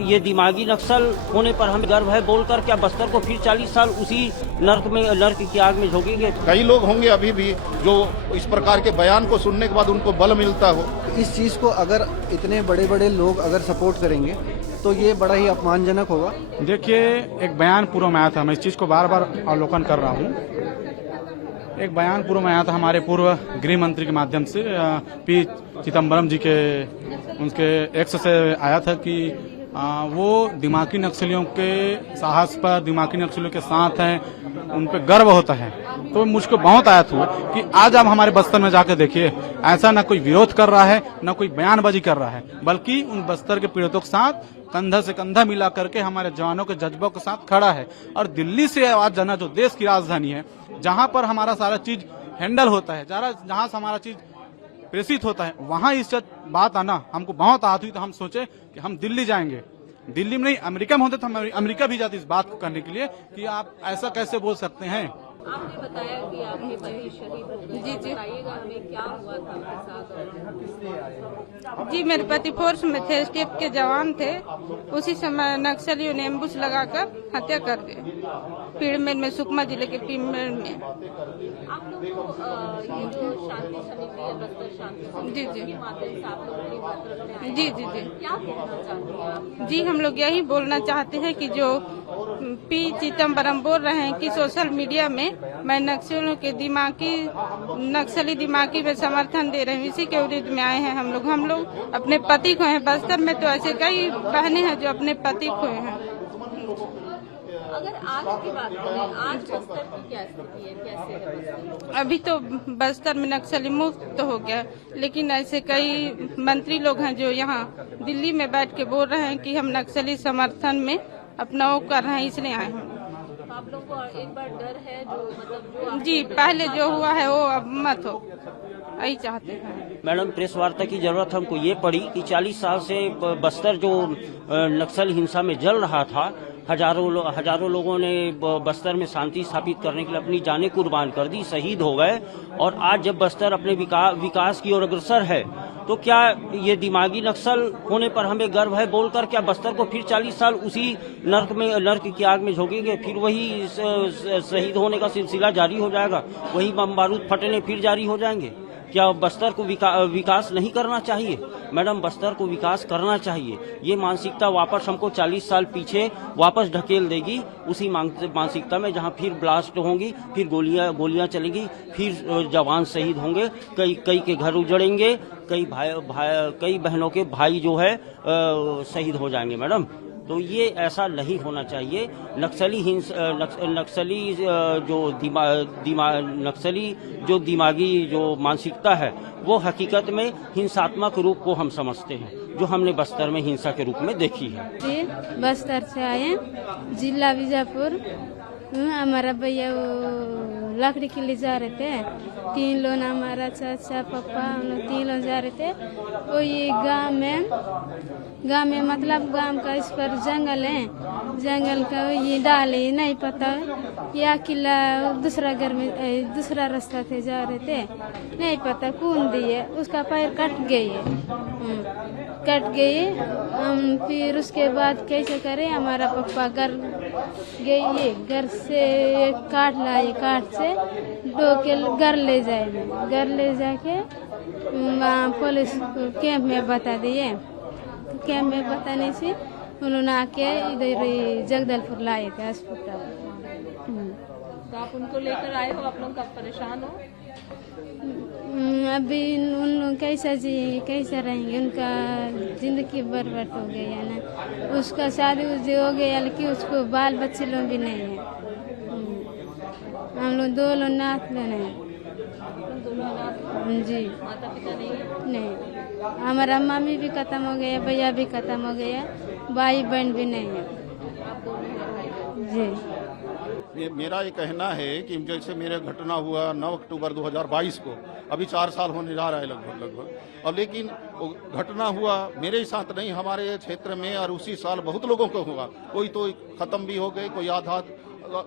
ये दिमागी नक्सल होने पर हमें गर्व है बोलकर क्या बस्तर को फिर 40 साल उसी नर्क की आग में झोंकेंगे? कई लोग होंगे अभी भी जो इस प्रकार के बयान को सुनने के बाद उनको बल मिलता हो। इस चीज़ को अगर इतने बड़े बड़े लोग अगर सपोर्ट करेंगे तो ये बड़ा ही अपमानजनक होगा। देखिए, एक बयान पूर्व में आया था, मैं इस चीज़ को बार बार अवलोकन कर रहा हूँ। एक बयान पूर्व में आया था हमारे पूर्व गृह मंत्री के माध्यम से, पी चिदम्बरम जी के उनके एक्स से आया था कि वो दिमागी नक्सलियों के साहस पर, दिमागी नक्सलियों के साथ हैं, उन पर गर्व होता है। तो मुझको बहुत आया था कि आज आप हमारे बस्तर में जाकर देखिए, ऐसा न कोई विरोध कर रहा है, न कोई बयानबाजी कर रहा है, बल्कि उन बस्तर के पीड़ितों के साथ कंधा से कंधा मिला करके हमारे जवानों के जज्बों के साथ खड़ा है। और दिल्ली से आज जाना, जो देश की राजधानी है, जहां पर हमारा सारा चीज हैंडल होता है, जहां से हमारा चीज प्रेषित होता है, वहां इस बात आना हमको बहुत आहत हुई। तो हम सोचे कि हम दिल्ली जाएंगे, दिल्ली में नहीं अमेरिका में होते तो हम अमेरिका भी जाते इस बात को करने के लिए कि आप ऐसा कैसे बोल सकते हैं। आपने बताया कि आपके पति शहीद हो गए। जी जी, बताइएगा हमें क्या हुआ था आपके साथ? जी, मेरे पति फोर्स में थे, स्टेप के जवान थे। उसी समय नक्सलियों ने एम्बुश लगाकर हत्या कर दी, पीड़मेर में, सुकमा जिले के पीड़मेर में। आप लोग को ये जो शांति समिति है, बस्तर शांति समिति, जी जी के माध्यम से आप लोग अपनी बात रखते हैं। जी जी जी क्या कहना चाहते हैं आप? जी, हम लोग यही बोलना चाहते हैं कि जो पी चिदम्बरम बोल रहे हैं कि सोशल मीडिया में मैं नक्सलियों के नक्सली दिमागी में समर्थन दे रही हूँ, इसी के विरुद्ध में आए हैं हम लोग अपने पति खोए हैं। बस्तर में तो ऐसे कई बहनें हैं जो अपने पति खोए हैं। अगर आज की बात करें, आज बस्तर की क्या स्थिति है, कैसे है बस्तर? अभी तो बस्तर में नक्सली मुक्त तो हो गया, लेकिन ऐसे कई मंत्री लोग हैं जो यहाँ दिल्ली में बैठ के बोल रहे हैं कि हम नक्सली समर्थन में अपना वो कर रहे हैं, इसलिए आए हैं। आप लोग को एक बार डर है जो मतलब जी, पहले जो हुआ है वो अब मत हो, यही चाहते हैं। मैडम, प्रेस वार्ता की जरूरत हमको ये पड़ी कि 40 साल से बस्तर जो नक्सल हिंसा में जल रहा था, हजारों लोगों ने बस्तर में शांति स्थापित करने के लिए अपनी जानें कुर्बान कर दी, शहीद हो गए। और आज जब बस्तर अपने विकास की ओर अग्रसर है, तो क्या ये दिमागी नक्सल होने पर हमें गर्व है बोलकर क्या बस्तर को फिर 40 साल उसी नर्क की आग में झोंकेंगे? फिर वही शहीद होने का सिलसिला जारी हो जाएगा, वही बम बारूद फटने फिर जारी हो जाएंगे? क्या बस्तर को विकास नहीं करना चाहिए? मैडम, बस्तर को विकास करना चाहिए। ये मानसिकता वापस हमको 40 साल पीछे वापस ढकेल देगी, उसी मानसिकता में जहां फिर ब्लास्ट होंगी, फिर गोलियां चलेंगी, फिर जवान शहीद होंगे, कई के घर उजड़ेंगे, कई बहनों के भाई जो है शहीद हो जाएंगे। मैडम, तो ये ऐसा नहीं होना चाहिए। नक्सली जो दिमागी जो मानसिकता है, वो हकीकत में हिंसात्मक रूप को हम समझते हैं, जो हमने बस्तर में हिंसा के रूप में देखी है। जी, बस्तर से आए, जिला बीजापुर। हमारा भैया वो लकड़ी के लिए जा रहे थे, 3 लोग, हमारा चाचा पापा, हम लोग 3 लोग जा रहे थे। वो ये गांव में मतलब गांव का इस पर जंगल है, जंगल का ये डाल है, नहीं पता या किला दूसरा रास्ता थे जा रहे थे, नहीं पता कौन दिए, उसका पैर कट गई है, कट गई। हम फिर उसके बाद कैसे करें, हमारा पापा घर से काट लाए, काट से के घर ले जाके वहाँ पुलिस कैंप में बता दिए। कैंप में बताने से उन्होंने आके इधर जगदलपुर लाए थे अस्पताल। तो आप उनको लेकर आए हो, आप लोग कब परेशान हो? अभी उन लोग कैसा रहेंगे, उनका जिंदगी बर्बाद हो गई है ना, उसका शादी हो गया, लेकिन उसको बाल बच्चे लोग भी नहीं है। हम लोग 2 लोग नाथ लेने जी, माता पिता नहीं है? नहीं, हमारा मम्मी भी खत्म हो गया, भैया भी खत्म हो गया, भाई बहन भी नहीं है। आप दोनों जी, मेरा ये कहना है कि जैसे मेरा घटना हुआ 9 अक्टूबर 2022 को, अभी 4 साल होने जा रहा है लगभग। और लेकिन घटना हुआ मेरे ही साथ नहीं, हमारे क्षेत्र में, और उसी साल बहुत लोगों को हुआ। कोई तो खत्म भी हो गए, कोई आधा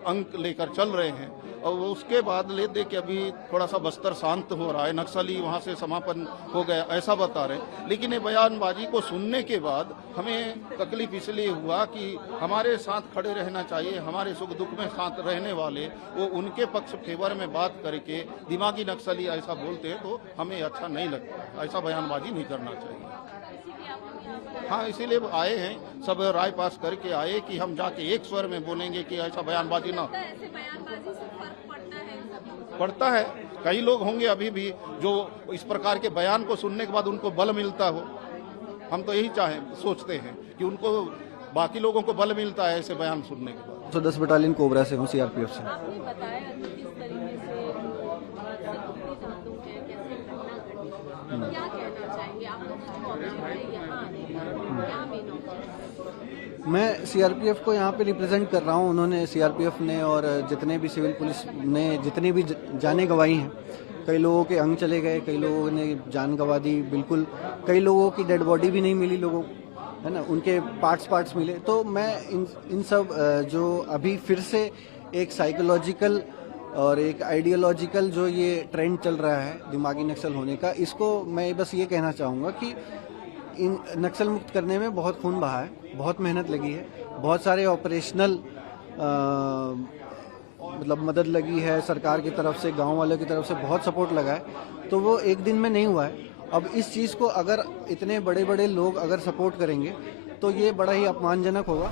अंक लेकर चल रहे हैं और उसके बाद ले दे के अभी थोड़ा सा बस्तर शांत हो रहा है, नक्सली वहाँ से समापन हो गया ऐसा बता रहे हैं। लेकिन ये बयानबाजी को सुनने के बाद हमें तकलीफ इसलिए हुआ कि हमारे साथ खड़े रहना चाहिए, हमारे सुख दुख में साथ रहने वाले वो उनके पक्ष फेवर में बात करके दिमागी नक्सली ऐसा बोलते हैं तो हमें अच्छा नहीं लगता, ऐसा बयानबाजी नहीं करना चाहिए। हाँ, इसीलिए आए हैं, सब राय पास करके आए कि हम जाके एक स्वर में बोलेंगे कि ऐसा बयानबाजी ना ऐसे बयानबाजी से फर्क पड़ता है इन सभी पड़ता है। कई लोग होंगे अभी भी जो इस प्रकार के बयान को सुनने के बाद उनको बल मिलता हो। हम तो यही सोचते हैं कि उनको बाकी लोगों को बल मिलता है ऐसे बयान सुनने के बाद। 110 बटालियन कोबरा से हूँ, सीआरपीएफ से। आपने बताया कि किस तरीके से क्या कहना चाहेंगे आप लोग जो ऑब्जेक्ट है यहाँ आने का, क्या मेन ऑब्जेक्ट? मैं सीआरपीएफ को यहाँ पे रिप्रेजेंट कर रहा हूँ। उन्होंने सीआरपीएफ ने और जितने भी सिविल पुलिस ने जितनी भी जानें गंवाई हैं, कई लोगों के अंग चले गए, कई लोगों ने जान गंवा दी, बिल्कुल कई लोगों की डेड बॉडी भी नहीं मिली, लोगों है ना, उनके पार्ट्स मिले। तो मैं इन सब जो अभी फिर से एक साइकोलॉजिकल और एक आइडियोलॉजिकल जो ये ट्रेंड चल रहा है दिमागी नक्सल होने का, इसको मैं बस ये कहना चाहूँगा कि इन नक्सल मुक्त करने में बहुत खून बहा है, बहुत मेहनत लगी है, बहुत सारे ऑपरेशनल मतलब मदद लगी है सरकार की तरफ से, गांव वालों की तरफ से बहुत सपोर्ट लगा है। तो वो एक दिन में नहीं हुआ है। अब इस चीज़ को अगर इतने बड़े बड़े लोग अगर सपोर्ट करेंगे तो ये बड़ा ही अपमानजनक होगा।